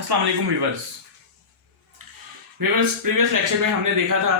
अस्सलाम वालेकुम viewers. Previous lecture में हमने देखा था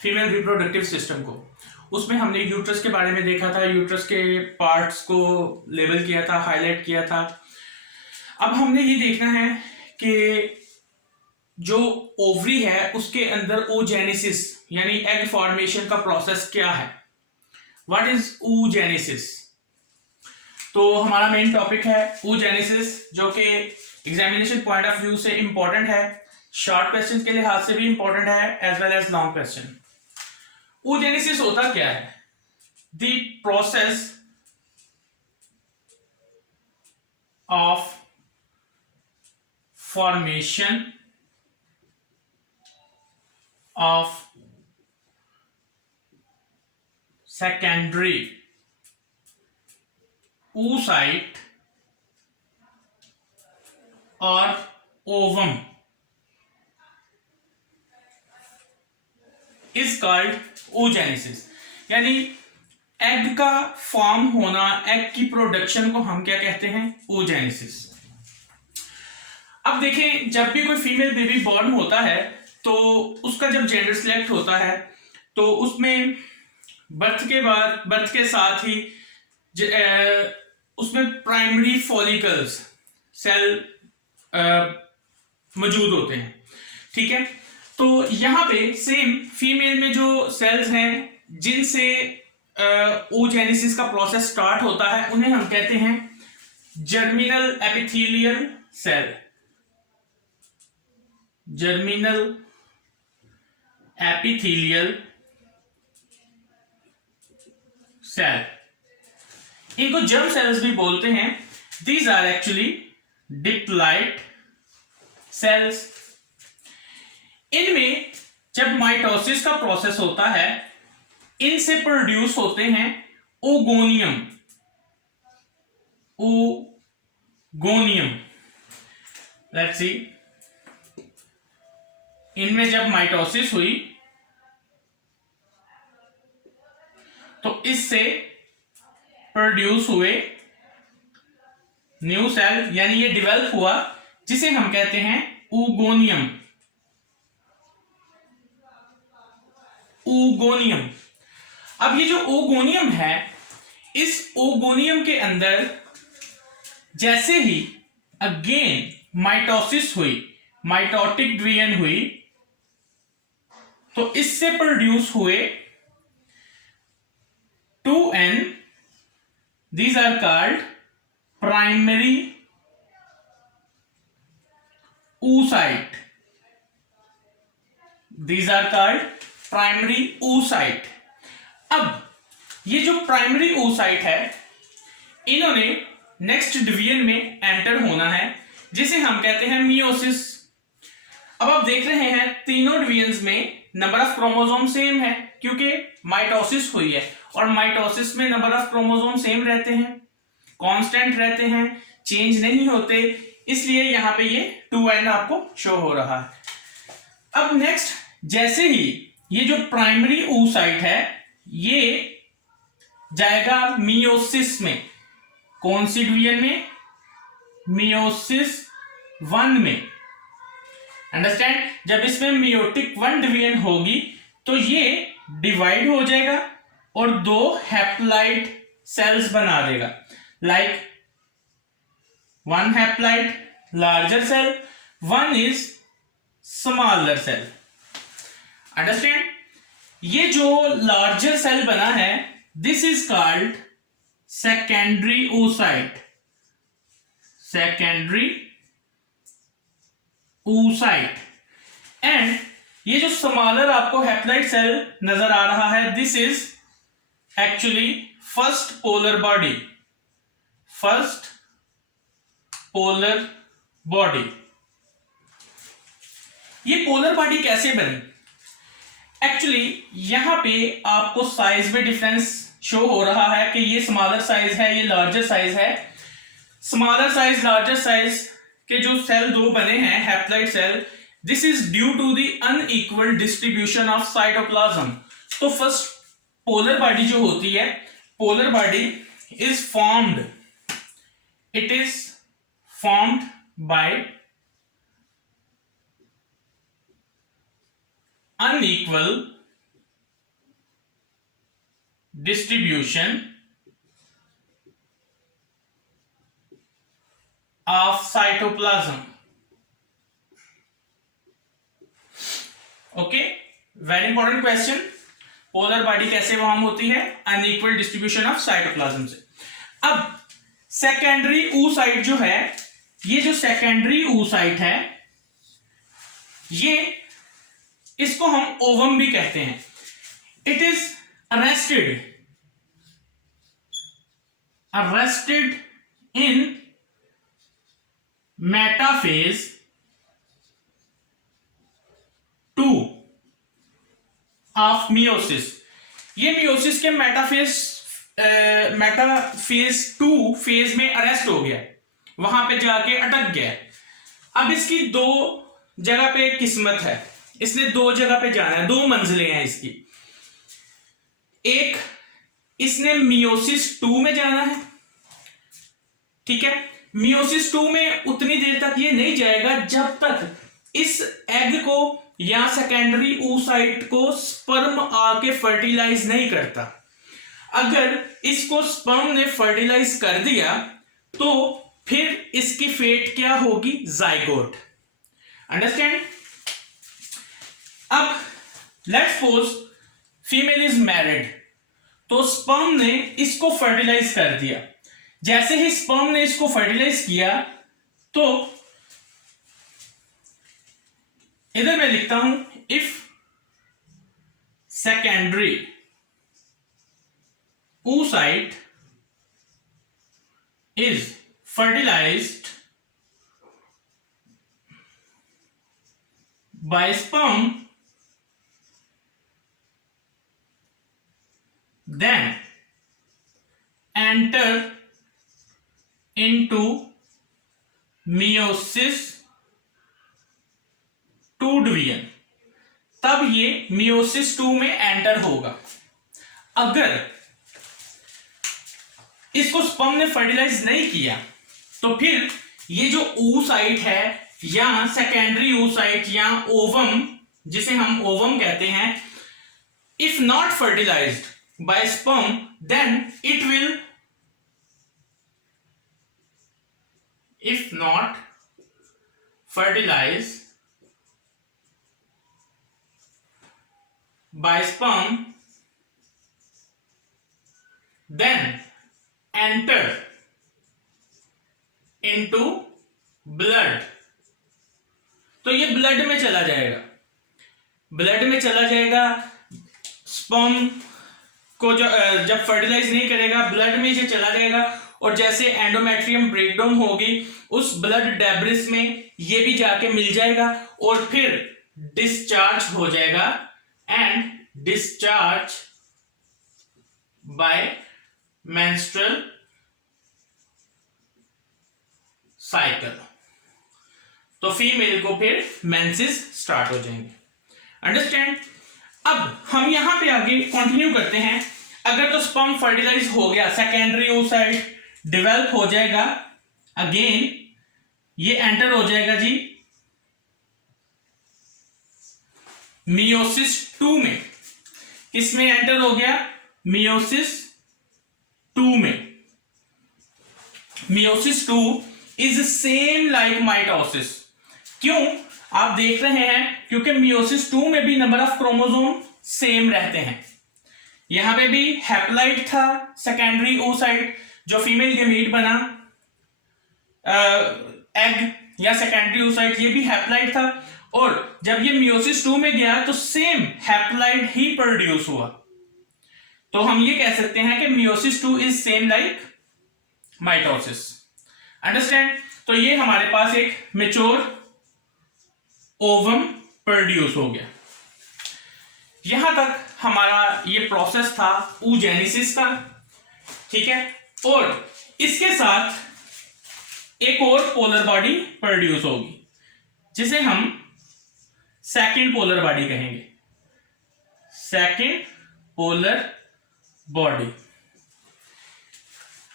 फीमेल रिप्रोडक्टिव सिस्टम को। उसमें हमने यूट्रस के बारे में देखा था, यूट्रस के पार्ट्स को लेबल किया था, हाईलाइट किया था। अब हमने ये देखना है कि जो ओवरी है उसके अंदर oogenesis यानी एग फॉर्मेशन का प्रोसेस क्या है। What is oogenesis? तो हमारा मेन टॉपिक है oogenesis, जो कि एग्जामिनेशन पॉइंट ऑफ व्यू से इंपॉर्टेंट है, शॉर्ट क्वेश्चन के लिहाज से भी इंपॉर्टेंट है as well as long question. oogenesis होता क्या है? The process of formation of secondary oocyte और ओवम इज कॉल्ड oogenesis। यानी एग का फॉर्म होना, एग की प्रोडक्शन को हम क्या कहते हैं? oogenesis। अब देखें, जब भी कोई फीमेल बेबी बॉर्न होता है तो उसका जब जेंडर सिलेक्ट होता है तो उसमें बर्थ के साथ ही उसमें प्राइमरी फॉलिकल्स सेल मौजूद होते हैं। ठीक है, तो यहां पे सेम फीमेल में जो सेल्स हैं जिनसे oogenesis का प्रोसेस स्टार्ट होता है उन्हें हम कहते हैं germinal epithelial cell. Germinal epithelial cell, इनको जर्म सेल्स भी बोलते हैं। These are actually diploid cells. इनमें जब माइटोसिस का प्रोसेस होता है इनसे प्रोड्यूस होते हैं ओगोनियम। लेट्स सी, इनमें जब माइटोसिस हुई तो इससे प्रोड्यूस हुए न्यू सेल, यानी ये डेवलप हुआ, जिसे हम कहते हैं oogoनियम। oogoनियम। अब ये जो oogoनियम है, इस oogoनियम के अंदर जैसे ही अगेन माइटोसिस हुई, माइटोटिक डिवीजन हुई, तो इससे प्रोड्यूस हुए 2n। These are called primary oocyte। These are called primary oocyte। अब ये जो प्राइमरी oocyte है, इन्होंने नेक्स्ट डिवीजन में एंटर होना है, जिसे हम कहते हैं मियोसिस। अब आप देख रहे हैं तीनों डिवीजन्स में नंबर ऑफ क्रोमोसोम सेम है, क्योंकि माइटोसिस हुई है और माइटोसिस में नंबर ऑफ क्रोमोसोम सेम रहते हैं, कांस्टेंट रहते हैं, चेंज नहीं होते, इसलिए यहां पे ये 2n आपको शो हो रहा है। अब नेक्स्ट, जैसे ही ये जो प्राइमरी oocyte है ये जाएगा मियोसिस में। कौन सी डिवीजन में? मियोसिस 1 में। अंडरस्टैंड? जब इसमें मियोटिक 1 डिवीजन होगी तो ये डिवाइड हो जाएगा और 2 हैप्लॉइड सेल्स बना देगा। Like 1 haploid larger cell, 1 is smaller cell. Understand? ये जो लार्जर सेल बना है, this is called secondary oocyte। Secondary oocyte। And ये जो स्मॉलर आपको हैप्लॉइड सेल नजर आ रहा है, this is actually first polar body. First polar body. ये पोलर बॉडी कैसे बनी? एक्चुअली यहां पे आपको साइज में डिफरेंस शो हो रहा है कि ये स्मॉलर साइज है, ये लार्जर साइज है। स्मॉलर साइज, लार्जर साइज के जो सेल दो बने हैं haploid cell, this is due to the unequal distribution of cytoplasm. तो फर्स्ट पोलर बॉडी जो होती है, polar body is formed, it is formed by unequal distribution of cytoplasm. Okay, very important question. Polar body कैसे form होती है? Unequal distribution of cytoplasm से। अब secondary oocyte जो है, ये जो सेकेंडरी oocyte है, ये इसको हम ओवम भी कहते हैं। It is arrested in metaphase 2 of meiosis. ये मियोसिस के मेटाफेज 2 फेज में अरेस्ट हो गया, वहां पे जाके अटक गया। अब इसकी दो जगह पे किस्मत है, इसने दो जगह पे जाना है, दो मंजिलें हैं इसकी। एक, इसने मियोसिस 2 में जाना है, ठीक है। मियोसिस 2 में उतनी देर तक ये नहीं जाएगा जब तक इस एग को या सेकेंडरी oocyte को स्पर्म आके फर्टिलाइज नहीं करता। अगर इसको स्पर्म ने फर्टिलाइज कर दिया तो फिर इसकी फेट क्या होगी? जाइगोट। अंडरस्टैंड? अब let's suppose female is married, तो स्पर्म ने इसको फर्टिलाइज कर दिया। जैसे ही स्पर्म ने इसको फर्टिलाइज किया तो इधर मैं लिखता हूं, if secondary oocyte is fertilized by sperm, then enter into meiosis 2 division. तब ये मियोसिस 2 में एंटर होगा। अगर इसको स्पर्म ने फर्टिलाइज नहीं किया तो फिर ये जो oocyte है या सेकेंडरी oocyte या ओवम, जिसे हम ओवम कहते हैं, if not fertilised by sperm then it will, if not fertilised by sperm then enter into blood। तो ये ब्लड में चला जाएगा, ब्लड में चला जाएगा। स्पर्म को जब फर्टिलाइज नहीं करेगा ब्लड में ये चला जाएगा, और जैसे एंडोमेट्रियम ब्रेकडाउन होगी उस ब्लड डेब्रिस में ये भी जाके मिल जाएगा और फिर डिस्चार्ज हो जाएगा and discharge by menstrual cycle। तो फीमेल को फिर मेंसेस स्टार्ट हो जाएंगे। अंडरस्टैंड? अब हम यहां पे आगे कंटिन्यू करते हैं। अगर तो स्पर्म फर्टिलाइज हो गया, सेकेंडरी oocyte डेवलप हो जाएगा, अगेन ये एंटर हो जाएगा जी मियोसिस 2 में। किसमें एंटर हो गया? मियोसिस 2 में। Meiosis 2 is same like mitosis. क्यों? आप देख रहे हैं क्योंकि मियोसिस 2 में भी नंबर ऑफ क्रोमोसोम सेम रहते हैं। यहां पे भी हैप्लॉइड था सेकेंडरी oocyte, जो फीमेल गैमीट बना एग या सेकेंडरी oocyte, ये भी हैप्लॉइड था। और जब ये मियोसिस 2 में गया तो सेम हैप्लॉइड ही प्रोड्यूस हुआ। तो हम ये कह सकते हैं कि meiosis 2 is same like mitosis. Understand? तो ये हमारे पास एक मैच्योर ओवम प्रोड्यूस हो गया। यहां तक हमारा ये प्रोसेस था oogenesis का, ठीक है। और इसके साथ एक और पोलर बॉडी प्रोड्यूस होगी जिसे हम सेकेंड पोलर बॉडी कहेंगे। Second polar body.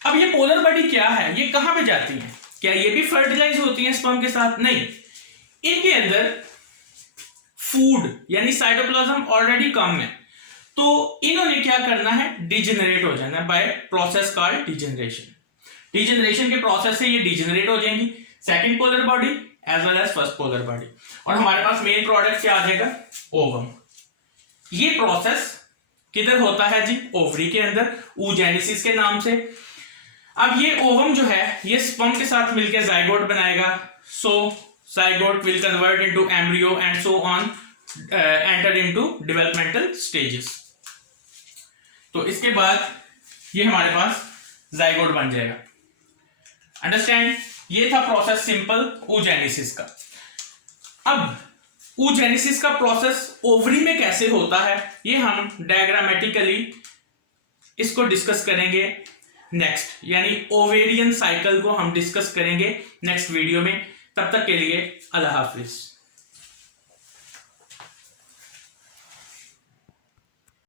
अब ये पोलर बॉडी क्या है? ये कहां पे जाती है? क्या ये भी फर्टिलाइज होती है स्पर्म के साथ? नहीं, इनके अंदर फूड यानी साइटोप्लाज्म ऑलरेडी कम है, तो इन्होंने क्या करना है, डिजेनरेट हो जाना by process called degeneration. Degeneration के प्रोसेस से ये डिजेनरेट हो जाएंगी second polar body as well as first polar body, और हमारे पास मेन प्रोडक्ट क्या आ जाएगा, ओवम। ये प्रोसेस किधर होता है जी, ओवरी के अंदर, oogenesis के नाम से। अब ये ओवम जो है ये स्पर्म के साथ मिलकर जाइगोट बनाएगा, so zygote will convert into embryo and so on enter into developmental stages. तो इसके बाद ये हमारे पास जाइगोट बन जाएगा। अंडरस्टैंड, ये था प्रोसेस सिंपल oogenesis का। अब oogenesis का प्रोसेस ओवरी में कैसे होता है ये हम डायग्रामेटिकली इसको डिस्कस करेंगे नेक्स्ट, यानी ओवेरियन साइकिल को हम डिस्कस करेंगे नेक्स्ट वीडियो में। तब तक के लिए अल्लाह हाफिज।